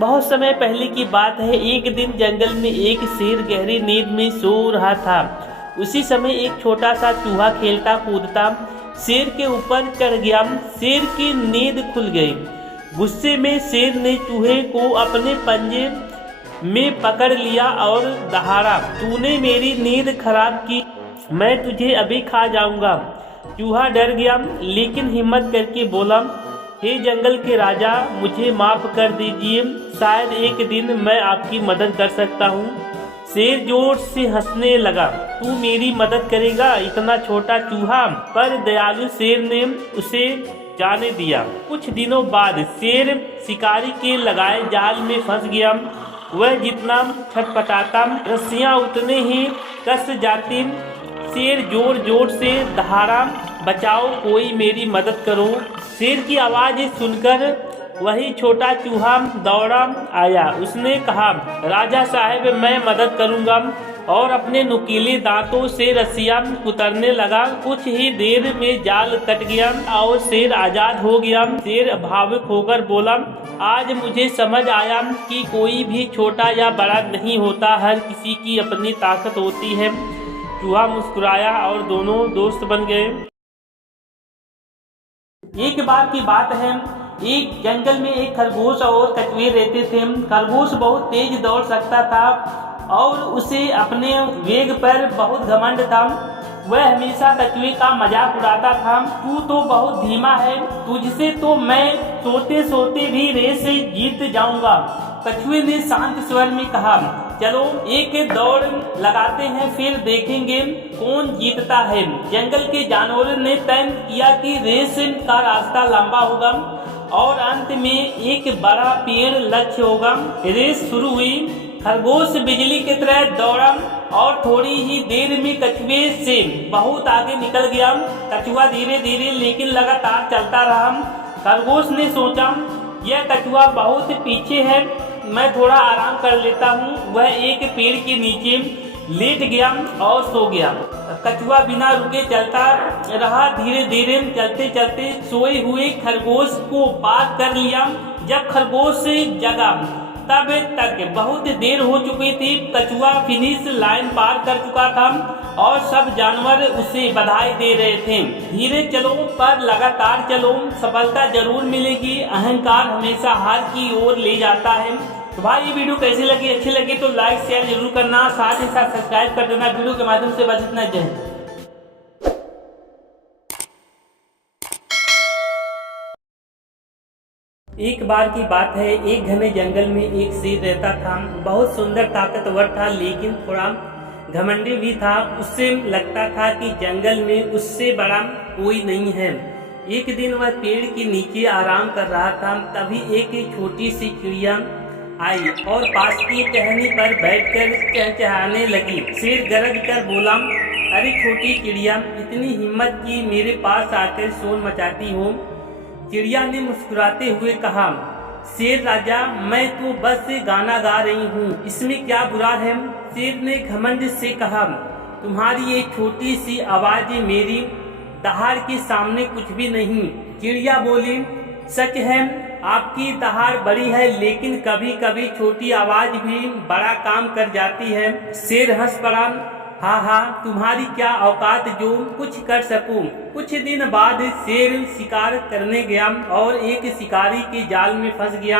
बहुत समय पहले की बात है। एक दिन जंगल में एक शेर गहरी नींद में सो रहा था। उसी समय एक छोटा सा चूहा खेलता कूदता शेर के ऊपर चढ़ गया। शेर की नींद खुल गई। गुस्से में शेर ने चूहे को अपने पंजे में पकड़ लिया और दहाड़ा, तूने मेरी नींद खराब की, मैं तुझे अभी खा जाऊंगा। चूहा डर गया लेकिन हिम्मत करके बोला, हे जंगल के राजा, मुझे माफ़ कर दीजिए, शायद एक दिन मैं आपकी मदद कर सकता हूँ। शेर जोर से हंसने लगा, तू मेरी मदद करेगा, इतना छोटा चूहा? पर दयालु शेर ने उसे जाने दिया। कुछ दिनों बाद शेर शिकारी के लगाए जाल में फंस गया। वह जितना छटपटाता रस्सियाँ उतने ही कस जाती। शेर जोर जोर से दहाड़ा, बचाओ, कोई मेरी मदद करो। शेर की आवाज़ सुनकर वही छोटा चूहा दौड़ा आया। उसने कहा, राजा साहब, मैं मदद करूंगा, और अपने नुकीले दांतों से रस्सियां कुतरने लगा। कुछ ही देर में जाल कट गया और शेर आज़ाद हो गया। शेर भावुक होकर बोला, आज मुझे समझ आया कि कोई भी छोटा या बड़ा नहीं होता, हर किसी की अपनी ताकत होती है। चूहा मुस्कुराया और दोनों दोस्त बन गए। एक बार की बात है, एक जंगल में एक खरगोश और कछुए रहते थे। खरगोश बहुत तेज दौड़ सकता था और उसे अपने वेग पर बहुत घमंड था। वह हमेशा कछुए का मजाक उड़ाता था, तू तो बहुत धीमा है, तुझसे तो मैं सोते सोते भी रेस जीत जाऊंगा। कछुए ने शांत स्वर में कहा, चलो एक दौड़ लगाते हैं, फिर देखेंगे कौन जीतता है। जंगल के जानवरों ने तय किया कि रेस का रास्ता लंबा होगा और अंत में एक बड़ा पेड़ लक्ष्य होगा। रेस शुरू हुई। खरगोश बिजली की तरह दौड़ा और थोड़ी ही देर में कछुए से बहुत आगे निकल गया। कछुआ धीरे धीरे लेकिन लगातार चलता रहा। खरगोश ने सोचा, यह कछुआ बहुत पीछे है, मैं थोड़ा आराम कर लेता हूँ। वह एक पेड़ के नीचे लेट गया और सो गया। कछुआ बिना रुके चलता रहा। धीरे धीरे चलते चलते सोए हुए खरगोश को पार कर लिया। जब खरगोश जगा तब तक बहुत देर हो चुकी थी। कछुआ फिनिश लाइन पार कर चुका था और सब जानवर उसे बधाई दे रहे थे। धीरे चलो पर लगातार चलो, सफलता जरूर मिलेगी। अहंकार हमेशा हार की ओर ले जाता है। तो भाई ये वीडियो कैसी लगी? अच्छी लगी तो लाइक शेयर जरूर करना, साथ ही साथ सब्सक्राइब कर देना। वीडियो के माध्यम से बस इतना। जय हिंद। एक बार की बात है, एक घने जंगल में एक शेर रहता था। बहुत सुंदर ताकतवर था लेकिन थोड़ा घमंडी भी था। उससे लगता था कि जंगल में उससे बड़ा कोई नहीं है। एक दिन वह पेड़ के नीचे आराम कर रहा था। तभी एक छोटी सी चिड़िया आई और पास की टहनी पर बैठकर चहचहाने लगी। शेर गरज कर बोला, अरे छोटी चिड़िया, इतनी हिम्मत की मेरे पास आकर शोर मचाती हो? चिड़िया ने मुस्कुराते हुए कहा, शेर राजा, मैं तो बस गाना गा रही हूँ, इसमें क्या बुरा है? शेर ने घमंड से कहा, तुम्हारी ये छोटी सी आवाज मेरी दहाड़ के सामने कुछ भी नहीं। चिड़िया बोली, सच है, आपकी दहाड़ बड़ी है, लेकिन कभी कभी छोटी आवाज भी बड़ा काम कर जाती है। शेर हंस पड़ा, हाँ हाँ, तुम्हारी क्या औकात जो कुछ कर सकूं। कुछ दिन बाद शेर शिकार करने गया और एक शिकारी के जाल में फंस गया।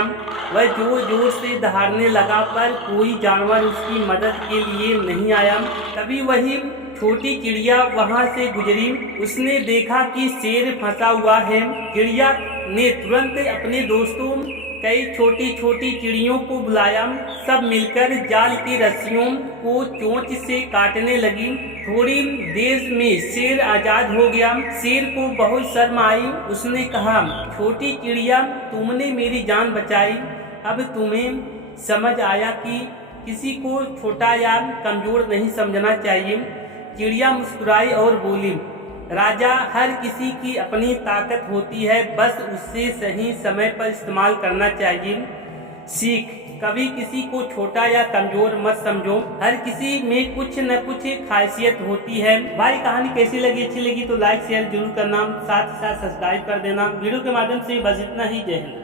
वह जोर जोर से दहाड़ने लगा पर कोई जानवर उसकी मदद के लिए नहीं आया। तभी वही छोटी चिड़िया वहां से गुजरी। उसने देखा कि शेर फंसा हुआ है। चिड़िया ने तुरंत अपने दोस्तों कई छोटी छोटी चिड़ियों को बुलाया। सब मिलकर जाल की रस्सियों को चोंच से काटने लगी। थोड़ी देर में शेर आजाद हो गया। शेर को बहुत शर्म आई। उसने कहा, छोटी चिड़िया, तुमने मेरी जान बचाई। अब तुम्हें समझ आया कि किसी को छोटा या कमजोर नहीं समझना चाहिए। चिड़िया मुस्कुराई और बोली, राजा, हर किसी की अपनी ताकत होती है, बस उससे सही समय पर इस्तेमाल करना चाहिए। सीख, कभी किसी को छोटा या कमजोर मत समझो, हर किसी में कुछ न कुछ खासियत होती है। भाई कहानी कैसी लगी? अच्छी लगी तो लाइक शेयर जरूर करना, साथ ही साथ सब्सक्राइब कर देना। वीडियो के माध्यम से बस इतना ही। जय हिंद।